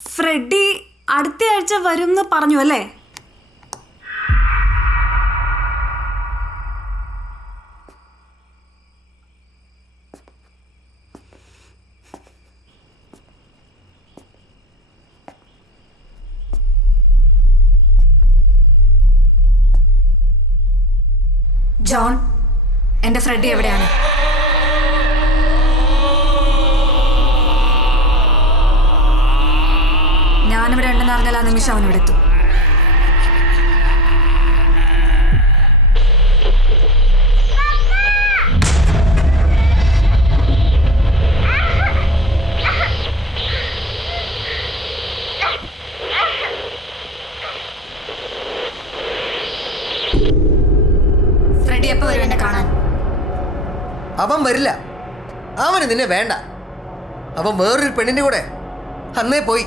Freddy അടുത്ത ആഴ്ച വരും എന്ന് പറഞ്ഞു അല്ലേ? ജോൺ, എൻ്റെ ഫ്രെഡി എവിടെയാണ്? ഞാനിവിടെ ഉണ്ടെന്ന് അറിഞ്ഞാൽ ആ നിമിഷം അവനിവിടെ എത്തും. ഫ്രെഡി എപ്പോ വരും എന്നെ കാണാൻ? അവൻ വരില്ല. അവന് നിന്നെ വേണ്ട. അവൻ വേറൊരു പെണ്ണിന്റെ കൂടെ അന്നേ പോയി.